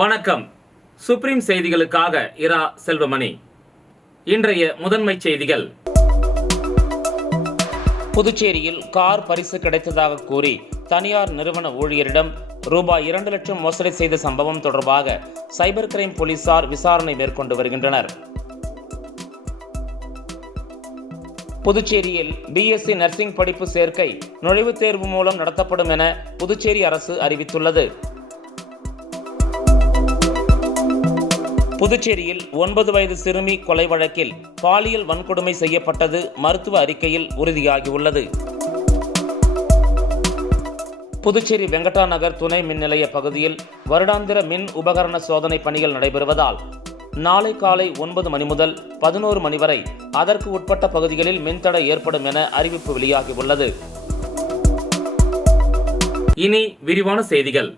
வணக்கம். சுப்ரீம் செய்திகளுக்காக இரா செல்வமணி. இன்றைய முதன்மை செய்திகள். புதுச்சேரியில் கார் பரிசு கிடைத்ததாக கூறி தனியார் நிறுவன ஊழியரிடம் ரூபாய் 2 லட்சம் மோசடி செய்த சம்பவம் தொடர்பாக சைபர் கிரைம் போலீசார் விசாரணை மேற்கொண்டு வருகின்றனர். புதுச்சேரியில் பிஎஸ்சி நர்சிங் படிப்பு சேர்க்கை நுழைவுத் தேர்வு மூலம் நடத்தப்படும் என புதுச்சேரி அரசு அறிவித்துள்ளது. புதுச்சேரியில் 9 வயது சிறுமி கொலை வழக்கில் பாலியல் வன்கொடுமை செய்யப்பட்டது மருத்துவ அறிக்கையில் உறுதியாகியுள்ளது. புதுச்சேரி வெங்கடா நகர் துணை மின் நிலைய பகுதியில் வருடாந்திர மின் உபகரண சோதனை பணிகள் நடைபெறுவதால் நாளை காலை 9 மணி முதல் 11 மணி வரை அதற்கு உட்பட்ட பகுதிகளில் மின்தடை ஏற்படும் என அறிவிப்பு வெளியாகியுள்ளது. இனி விரிவான செய்திகள்.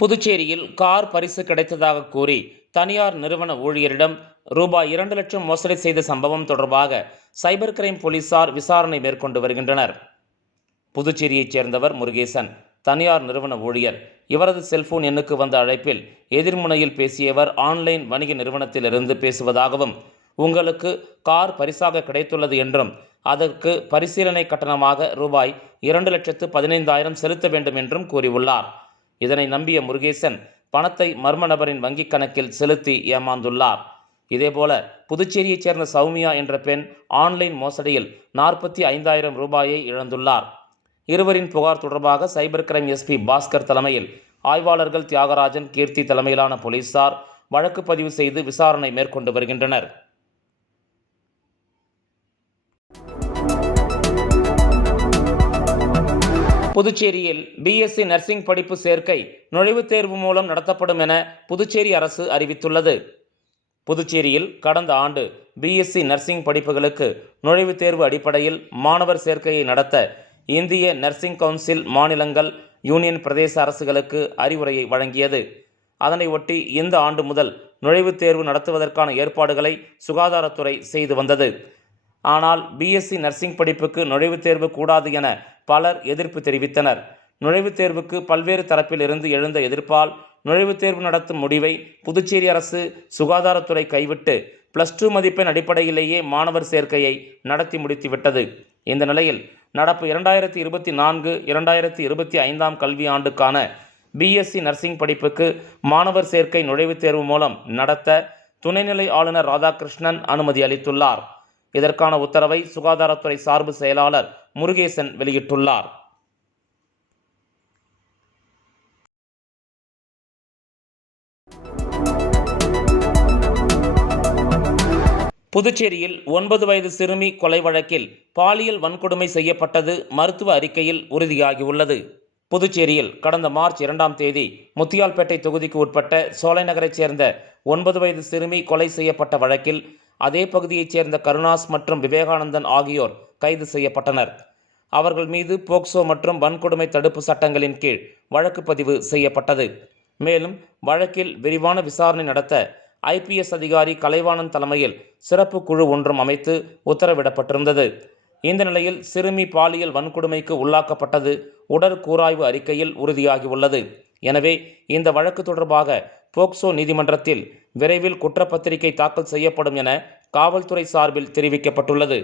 புதுச்சேரியில் கார் பரிசு கிடைத்ததாக கூறி தனியார் நிறுவன ஊழியரிடம் ரூபாய் 2 லட்சம் மோசடி செய்த சம்பவம் தொடர்பாக சைபர் கிரைம் போலீசார் விசாரணை மேற்கொண்டு வருகின்றனர். புதுச்சேரியைச் சேர்ந்தவர் முருகேசன், தனியார் நிறுவன ஊழியர். இவரது செல்போன் எண்ணுக்கு வந்த அழைப்பில் எதிர்முனையில் பேசியவர் ஆன்லைன் வணிக நிறுவனத்திலிருந்து பேசுவதாகவும், உங்களுக்கு கார் பரிசாக கிடைத்துள்ளது என்றும் அதற்கு பரிசீலனை கட்டணமாக ரூபாய் 2,15,000 செலுத்த வேண்டும் என்றும் கூறியுள்ளார். இதனை நம்பிய முருகேசன் பணத்தை மர்ம நபரின் வங்கிக் கணக்கில் செலுத்தி ஏமாந்துள்ளார். இதேபோல புதுச்சேரியைச் சேர்ந்த சௌமியா என்ற பெண் ஆன்லைன் மோசடியில் 45,000 ரூபாயை இழந்துள்ளார். இருவரின் புகார் தொடர்பாக சைபர் கிரைம் எஸ்பி பாஸ்கர் தலைமையில் ஆய்வாளர்கள் தியாகராஜன், கீர்த்தி தலைமையிலான போலீசார் வழக்கு பதிவு செய்து விசாரணை மேற்கொண்டு வருகின்றனர். புதுச்சேரியில் பிஎஸ்சி நர்சிங் படிப்பு சேர்க்கை நுழைவுத் தேர்வு மூலம் நடத்தப்படும் என புதுச்சேரி அரசு அறிவித்துள்ளது. புதுச்சேரியில் கடந்த ஆண்டு பிஎஸ்சி நர்சிங் படிப்புகளுக்கு நுழைவுத் தேர்வு அடிப்படையில் மாணவர் சேர்க்கையை நடத்த இந்திய நர்சிங் கவுன்சில் மாநிலங்கள், யூனியன் பிரதேச அரசுகளுக்கு அறிவுரையை வழங்கியது. அதனை ஒட்டி இந்த ஆண்டு முதல் நுழைவுத் தேர்வு நடத்துவதற்கான ஏற்பாடுகளை சுகாதாரத்துறை செய்து வந்தது. ஆனால் பிஎஸ்சி நர்சிங் படிப்புக்கு நுழைவுத் தேர்வு கூடாது என பலர் எதிர்ப்பு தெரிவித்தனர். நுழைவுத் தேர்வுக்கு பல்வேறு தரப்பில் இருந்து எழுந்த எதிர்ப்பால் நுழைவுத் தேர்வு நடத்தும் முடிவை புதுச்சேரி அரசு சுகாதாரத்துறை கைவிட்டு +2 மதிப்பெண் அடிப்படையிலேயே மாணவர் சேர்க்கையை நடத்தி முடித்துவிட்டது. இந்த நிலையில் நடப்பு 2024-2025 கல்வி ஆண்டுக்கான பிஎஸ்சி நர்சிங் படிப்புக்கு மாணவர் சேர்க்கை நுழைவுத் தேர்வு மூலம் நடத்த துணைநிலை ஆளுநர் ராதாகிருஷ்ணன் அனுமதி அளித்துள்ளார். இதற்கான உத்தரவை சுகாதாரத்துறை சார்பு செயலாளர் முருகேசன் வெளியிட்டுள்ளார். புதுச்சேரியில் 9 வயது சிறுமி கொலை வழக்கில் பாலியல் வன்கொடுமை செய்யப்பட்டது மருத்துவ அறிக்கையில் உறுதியாகியுள்ளது. புதுச்சேரியில் கடந்த மார்ச் 2ஆம் தேதி முத்தியால்பேட்டை தொகுதிக்கு உட்பட்ட சோலைநகரைச் சேர்ந்த 9 வயது சிறுமி கொலை செய்யப்பட்ட வழக்கில் அதே பகுதியைச் சேர்ந்த கருணாஸ் மற்றும் விவேகானந்தன் ஆகியோர் கைது செய்யப்பட்டனர். அவர்கள் மீது போக்சோ மற்றும் வன்கொடுமை தடுப்பு சட்டங்களின் கீழ் வழக்கு பதிவு செய்யப்பட்டது. மேலும் வழக்கில் விரிவான விசாரணை நடத்த ஐபிஎஸ் அதிகாரி கலைவாணன் தலைமையில் சிறப்பு குழு ஒன்றும் அமைத்து உத்தரவிடப்பட்டிருந்தது. இந்த நிலையில் சிறுமி பாலியல் வன்கொடுமைக்கு உள்ளாக்கப்பட்டது உடற்கூராய்வு அறிக்கையில் உறுதியாகியுள்ளது. எனவே இந்த வழக்கு தொடர்பாக போக்சோ நீதிமன்றத்தில் விரைவில் குற்றப்பத்திரிகை தாக்கல் செய்யப்படும் என காவல்துறை சார்பில் தெரிவிக்கப்பட்டுள்ளது.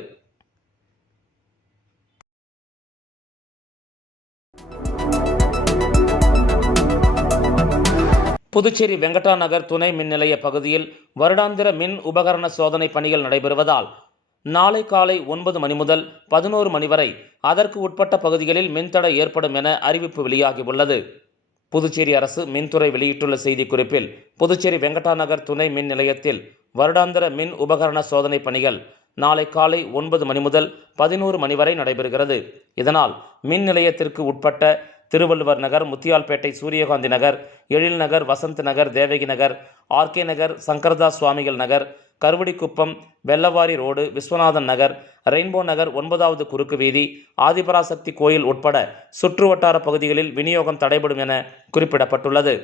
புதுச்சேரி வெங்கடா நகர் துணை மின் நிலைய பகுதியில் வருடாந்திர மின் உபகரண சோதனை பணிகள் நடைபெறுவதால் நாளை காலை 9 மணி முதல் 11 மணி வரை அதற்கு உட்பட்ட பகுதிகளில் மின்தடை ஏற்படும் என அறிவிப்பு வெளியாகியுள்ளது. புதுச்சேரி அரசு மின்துறை வெளியிட்டுள்ள செய்திக்குறிப்பில், புதுச்சேரி வெங்கடா நகர் துணை மின் நிலையத்தில் வருடாந்திர மின் உபகரண சோதனை பணிகள் நாளை காலை 9 மணி முதல் 11 மணி வரை நடைபெறுகிறது. இதனால் மின் நிலையத்திற்கு உட்பட்ட திருவள்ளுவர் நகர், முத்தியால்பேட்டை, சூரியகாந்தி நகர், எழில் நகர், வசந்த் நகர், தேவகி நகர், ஆர்கே நகர், சங்கரதாஸ் சுவாமிகள் நகர், கருவடிக்குப்பம், வெள்ளவாரி ரோடு, விஸ்வநாதன் நகர், ரெயின்போ நகர், 9வது குறுக்கு வீதி, ஆதிபராசக்தி கோயில் உட்பட சுற்றுவட்டார பகுதிகளில் விநியோகம் தடைபடும் என குறிப்பிடப்பட்டுள்ளது.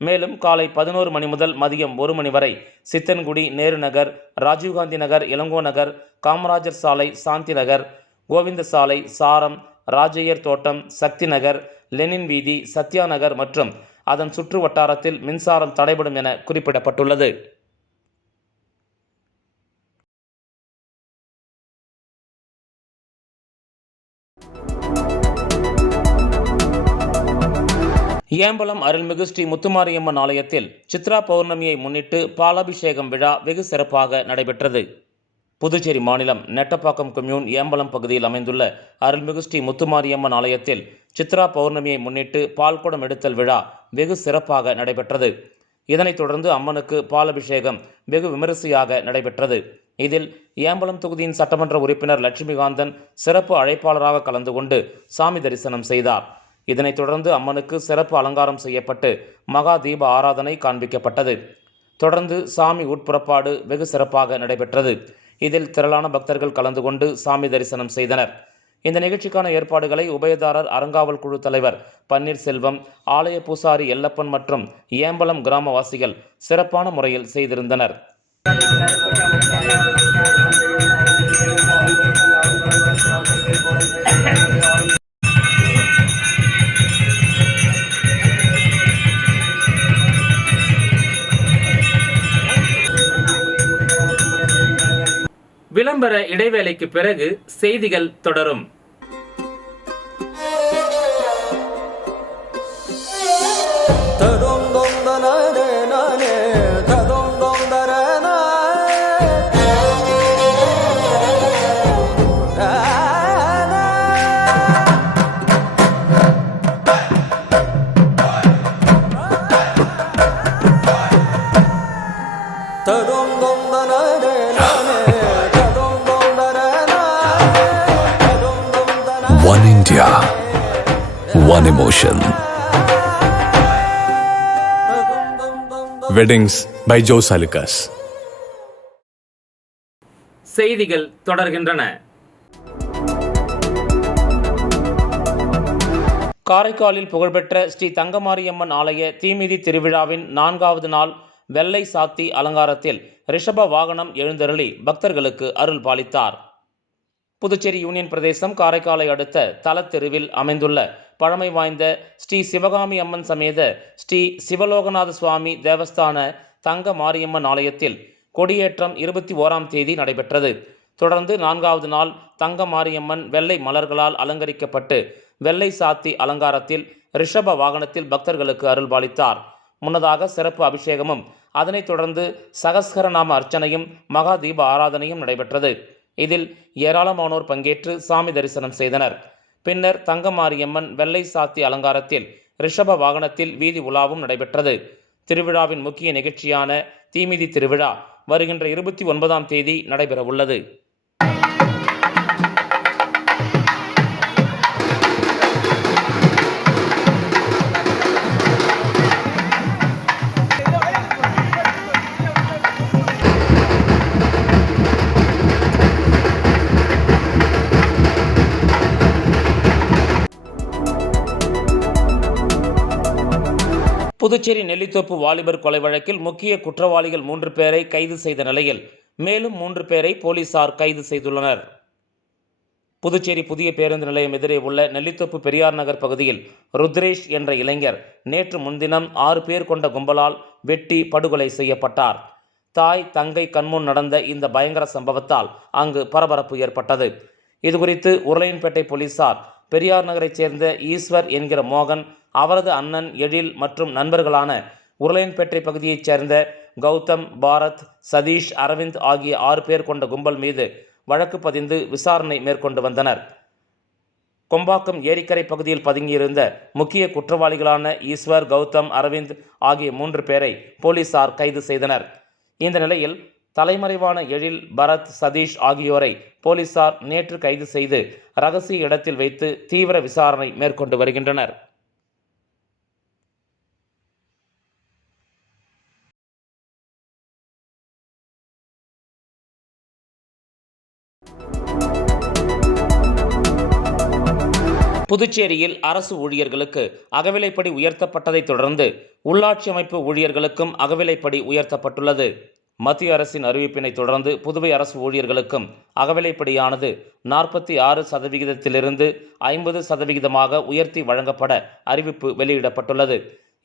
மேலும் காலை 11 மணி முதல் மதியம் 1 மணி வரை சித்தன்குடி, நேரு நகர், ராஜீவ்காந்தி நகர், இளங்கோ நகர், காமராஜர் சாலை, சாந்தி நகர், கோவிந்த சாலை, சாரம், ராஜையர் தோட்டம், சக்தி நகர், லெனின் வீதி, சத்யா நகர் மற்றும் அதன் சுற்று வட்டாரத்தில் மின்சாரம் தடைபடும் என குறிப்பிடப்பட்டுள்ளது. ஏம்பலம் அருள்மிகு ஸ்ரீ முத்துமாரியம்மன் ஆலயத்தில் சித்ரா பௌர்ணமியை முன்னிட்டு பாலாபிஷேகம் விழா வெகு சிறப்பாக நடைபெற்றது. புதுச்சேரி மாநிலம் நெட்டப்பாக்கம் கொம்யூன் ஏம்பலம் பகுதியில் அமைந்துள்ள அருள்மிகு ஸ்ரீ முத்துமாரியம்மன் ஆலயத்தில் சித்ரா பௌர்ணமியை முன்னிட்டு பால்குடம் எடுத்தல் விழா வெகு சிறப்பாக நடைபெற்றது. இதனைத் தொடர்ந்து அம்மனுக்கு பாலபிஷேகம் வெகு விமரிசையாக நடைபெற்றது. இதில் ஏம்பலம் தொகுதியின் சட்டமன்ற உறுப்பினர் லட்சுமிகாந்தன் சிறப்பு அழைப்பாளராக கலந்து கொண்டு சாமி தரிசனம் செய்தார். இதனைத் தொடர்ந்து அம்மனுக்கு சிறப்பு அலங்காரம் செய்யப்பட்டு மகா தீப ஆராதனை காண்பிக்கப்பட்டது. தொடர்ந்து சாமி உட்புறப்பாடு வெகு சிறப்பாக நடைபெற்றது. இதில் திரளான பக்தர்கள் கலந்து கொண்டு சாமி தரிசனம் செய்தனர். இந்த நிகழ்ச்சிக்கான ஏற்பாடுகளை உபயதாரர் அறங்காவல் குழு தலைவர் பன்னீர்செல்வம், ஆலய பூசாரி எல்லப்பன் மற்றும் ஏம்பலம் கிராமவாசிகள் சிறப்பான முறையில் செய்திருந்தனர். விளம்பர இடைவேளைக்கு பிறகு செய்திகள் தொடரும். One India, one emotion. Weddings by Joe Salikas. செய்திகள் தொடர்கின்றன. காரைக்காலில் புகழ்பெற்ற ஸ்ரீ தங்கமாரியம்மன் ஆலய தீமிதி திருவிழாவின் 4வது நாள் வெள்ளை சாத்தி அலங்காரத்தில் ரிஷப வாகனம் எழுந்தருளி பக்தர்களுக்கு அருள் பாலித்தார். புதுச்சேரி யூனியன் பிரதேசம் காரைக்காலை அடுத்த தலத்தெருவில் அமைந்துள்ள பழமை வாய்ந்த ஸ்ரீ சிவகாமி அம்மன் சமேத ஸ்ரீ சிவலோகநாத சுவாமி தேவஸ்தான தங்க மாரியம்மன் ஆலயத்தில் கொடியேற்றம் 21ஆம் தேதி நடைபெற்றது. தொடர்ந்து 4வது நாள் தங்க மாரியம்மன் வெள்ளை மலர்களால் அலங்கரிக்கப்பட்டு வெள்ளை சாத்தி அலங்காரத்தில் ரிஷப வாகனத்தில் பக்தர்களுக்கு அருள்பாலித்தார். முன்னதாக சிறப்பு அபிஷேகமும் அதனைத் தொடர்ந்து சகஸ்கரநாம அர்ச்சனையும் மகா தீப ஆராதனையும் நடைபெற்றது. இதில் ஏராளமானோர் பங்கேற்று சாமி தரிசனம் செய்தனர். பின்னர் தங்கமாரியம்மன் வெள்ளை சாத்தி அலங்காரத்தில் ரிஷப வாகனத்தில் வீதி உலாவும் நடைபெற்றது. திருவிழாவின் முக்கிய நிகழ்ச்சியான தீமிதி திருவிழா வருகின்ற 29ஆம் தேதி நடைபெறவுள்ளது. புதுச்சேரி நெல்லித்தோப்பு வாலிபர் கொலை வழக்கில் முக்கிய குற்றவாளிகள் 3 பேரை கைது செய்த நிலையில் மேலும் 3 பேரை போலீசார் கைது செய்துள்ளனர். புதுச்சேரி புதிய பேருந்து நிலையம் எதிரே உள்ள நெல்லித்தோப்பு பெரியார் நகர் பகுதியில் ருத்ரேஷ் என்ற இளைஞர் நேற்று முன்தினம் 6 பேர் கொண்ட கும்பலால் வெட்டி படுகொலை செய்யப்பட்டார். தாய் தங்கை கண்முன் நடந்த இந்த பயங்கர சம்பவத்தால் அங்கு பரபரப்பு ஏற்பட்டது. இதுகுறித்து உருளையன்பேட்டை போலீசார் பெரியார் நகரைச் சேர்ந்த ஈஸ்வர் என்கிற மோகன், அவரது அண்ணன் எழில் மற்றும் நண்பர்களான உருளையன்பேட்டை பகுதியைச் சேர்ந்த கௌதம், பாரத், சதீஷ், அரவிந்த் ஆகிய 6 பேர் கொண்ட கும்பல் மீது வழக்கு பதிந்து விசாரணை மேற்கொண்டு வந்தனர். கொம்பாக்கம் ஏரிக்கரை பகுதியில் பதுங்கியிருந்த முக்கிய குற்றவாளிகளான ஈஸ்வர், கௌதம், அரவிந்த் ஆகிய 3 பேரை போலீசார் கைது செய்தனர். இந்த நிலையில் தலைமறைவான எழில், பரத், சதீஷ் ஆகியோரை போலீசார் நேற்று கைது செய்து ரகசிய இடத்தில் வைத்து தீவிர விசாரணை மேற்கொண்டு வருகின்றனர். புதுச்சேரியில் அரசு ஊழியர்களுக்கு அகவிலைப்படி உயர்த்தப்பட்டதைத் தொடர்ந்து உள்ளாட்சி அமைப்பு ஊழியர்களுக்கும் அகவிலைப்படி உயர்த்தப்பட்டுள்ளது. மத்திய அரசின் அறிவிப்பினை தொடர்ந்து புதுவை அரசு ஊழியர்களுக்கும் அகவிலைப்படியானது 46% 50% உயர்த்தி வழங்கப்பட அறிவிப்பு வெளியிடப்பட்டுள்ளது.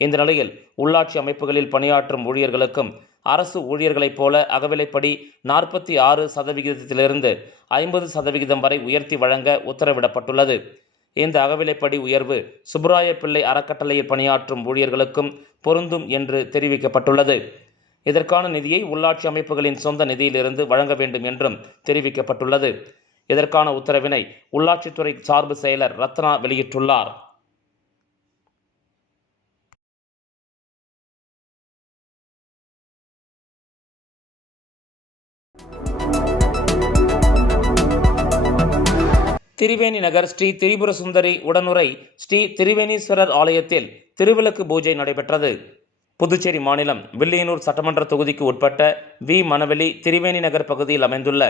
இந்த நிலையில் உள்ளாட்சி அமைப்புகளில் பணியாற்றும் ஊழியர்களுக்கும் அரசு ஊழியர்களைப் போல அகவிலைப்படி 46% 50% வரை உயர்த்தி வழங்க உத்தரவிடப்பட்டுள்ளது. இந்த அகவிலைப்படி உயர்வு சுப்பராய பிள்ளை அறக்கட்டளையில் பணியாற்றும் ஊழியர்களுக்கும் பொருந்தும் என்று தெரிவிக்கப்பட்டுள்ளது. இதற்கான நிதியை உள்ளாட்சி அமைப்புகளின் சொந்த நிதியிலிருந்து வழங்க வேண்டும் என்றும் தெரிவிக்கப்பட்டுள்ளது. இதற்கான உத்தரவினை உள்ளாட்சித்துறை சார்பு செயலர் ரத்னா வெளியிட்டுள்ளார். திரிவேணி நகர் ஸ்ரீ திரிபுர சுந்தரி உடனுறை ஸ்ரீ திரிவேணீஸ்வரர் ஆலயத்தில் திருவிளக்கு பூஜை நடைபெற்றது. புதுச்சேரி மாநிலம் வில்லியனூர் சட்டமன்ற தொகுதிக்கு உட்பட்ட வி. மணவெளி திரிவேணி நகர் பகுதியில் அமைந்துள்ள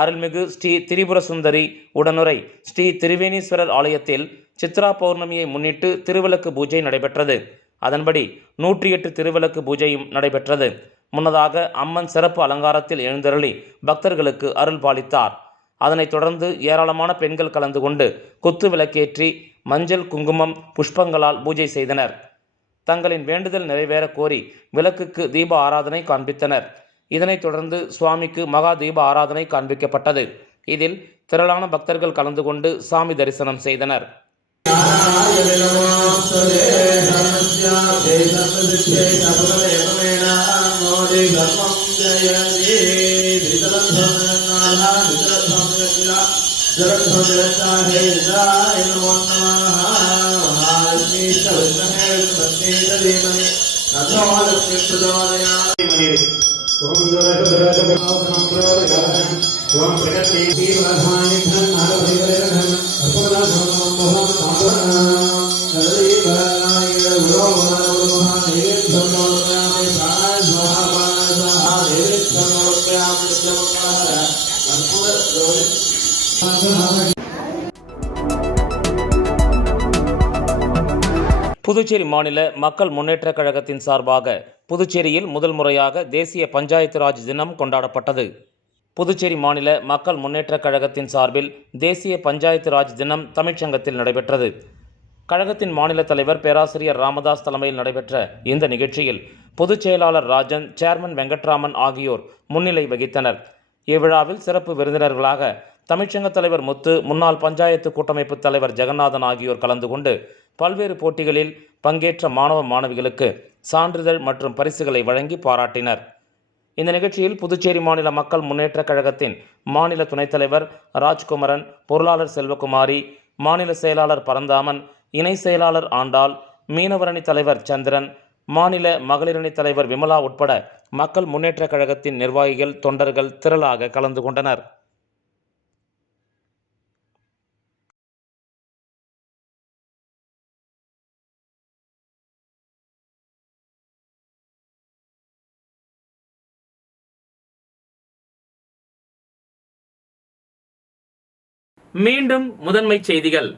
அருள்மிகு ஸ்ரீ திரிபுர சுந்தரி உடனுறை ஸ்ரீ திரிவேணீஸ்வரர் ஆலயத்தில் சித்ரா பௌர்ணமியை முன்னிட்டு திருவிளக்கு பூஜை நடைபெற்றது. அதன்படி 108 திருவிளக்கு பூஜையும் நடைபெற்றது. முன்னதாக அம்மன் சிறப்பு அலங்காரத்தில் எழுந்தருளி பக்தர்களுக்கு அருள் பாலித்தார். அதனைத் தொடர்ந்து ஏராளமான பெண்கள் கலந்து கொண்டு குத்து விளக்கேற்றி மஞ்சள், குங்குமம், புஷ்பங்களால் பூஜை செய்தனர். தங்களின் வேண்டுதல் நிறைவேற கோரி விளக்குக்கு தீப ஆராதனை காண்பித்தனர். இதனைத் தொடர்ந்து சுவாமிக்கு மகா தீப ஆராதனை காண்பிக்கப்பட்டது. இதில் திரளான பக்தர்கள் கலந்து கொண்டு சாமி தரிசனம் செய்தனர். புதுச்சேரி மாநில மக்கள் முன்னேற்றக் கழகத்தின் சார்பாக புதுச்சேரியில் முதல் முறையாக தேசிய பஞ்சாயத்து ராஜ் தினம் கொண்டாடப்பட்டது. புதுச்சேரி மாநில மக்கள் முன்னேற்றக் கழகத்தின் சார்பில் தேசிய பஞ்சாயத்து ராஜ் தினம் தமிழ்ச்சங்கத்தில் நடைபெற்றது. கழகத்தின் மாநில தலைவர் பேராசிரியர் ராமதாஸ் தலைமையில் நடைபெற்ற இந்த நிகழ்ச்சியில் பொதுச் செயலாளர் ராஜன், சேர்மன் வெங்கட்ராமன் ஆகியோர் முன்னிலை வகித்தனர். இவ்விழாவில் சிறப்பு விருந்தினர்களாக தமிழ்ச்சங்க தலைவர் முத்து, முன்னாள் பஞ்சாயத்து கூட்டமைப்பு தலைவர் ஜெகநாதன் ஆகியோர் கலந்து கொண்டு பல்வேறு போட்டிகளில் பங்கேற்ற மாணவ மாணவிகளுக்கு சான்றிதழ் மற்றும் பரிசுகளை வழங்கி பாராட்டினர். இந்த நிகழ்ச்சியில் புதுச்சேரி மாநில மக்கள் முன்னேற்றக் கழகத்தின் மாநில துணைத் தலைவர் ராஜ்குமரன், பொருளாளர் செல்வகுமாரி, மாநில செயலாளர் பரந்தாமன், இணை செயலாளர் ஆண்டாள், மீனவரணி தலைவர் சந்திரன், மாநில மகளிரணி தலைவர் விமலா உட்பட மக்கள் முன்னேற்றக் கழகத்தின் நிர்வாகிகள், தொண்டர்கள் திரளாக கலந்து கொண்டனர். மீண்டும் முதன்மை செய்திகள்.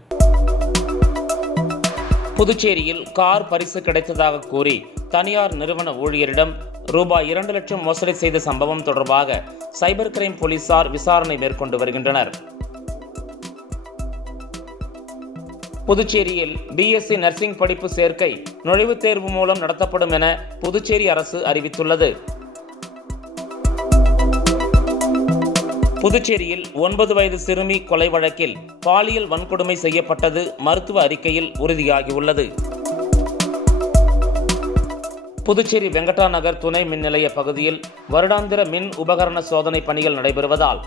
புதுச்சேரியில் கார் பரிசு கிடைத்ததாக கூறி தனியார் நிறுவன ஊழியரிடம் ரூபாய் 2 லட்சம் மோசடி செய்த சம்பவம் தொடர்பாக சைபர் கிரைம் போலீசார் விசாரணை மேற்கொண்டு வருகின்றனர். புதுச்சேரியில் பிஎஸ்சி நர்சிங் படிப்பு சேர்க்கை நுழைவுத் தேர்வு மூலம் நடத்தப்படும் என புதுச்சேரி அரசு அறிவித்துள்ளது. புதுச்சேரியில் 9 வயது சிறுமி கொலை வழக்கில் பாலியல் வன்கொடுமை செய்யப்பட்டது மருத்துவ அறிக்கையில் உறுதியாகியுள்ளது. புதுச்சேரி வெங்கடா நகர் துணை மின் நிலைய பகுதியில் வருடாந்திர மின் உபகரண சோதனை பணிகள் நடைபெறுவதால்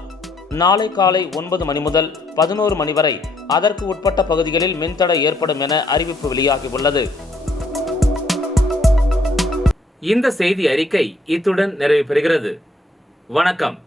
நாளை காலை 9 மணி முதல் 11 மணி வரை அதற்கு உட்பட்ட பகுதிகளில் மின்தடை ஏற்படும் என அறிவிப்பு வெளியாகியுள்ளது. இந்த செய்தி அறிக்கை இத்துடன் நிறைவு பெறுகிறது. வணக்கம்.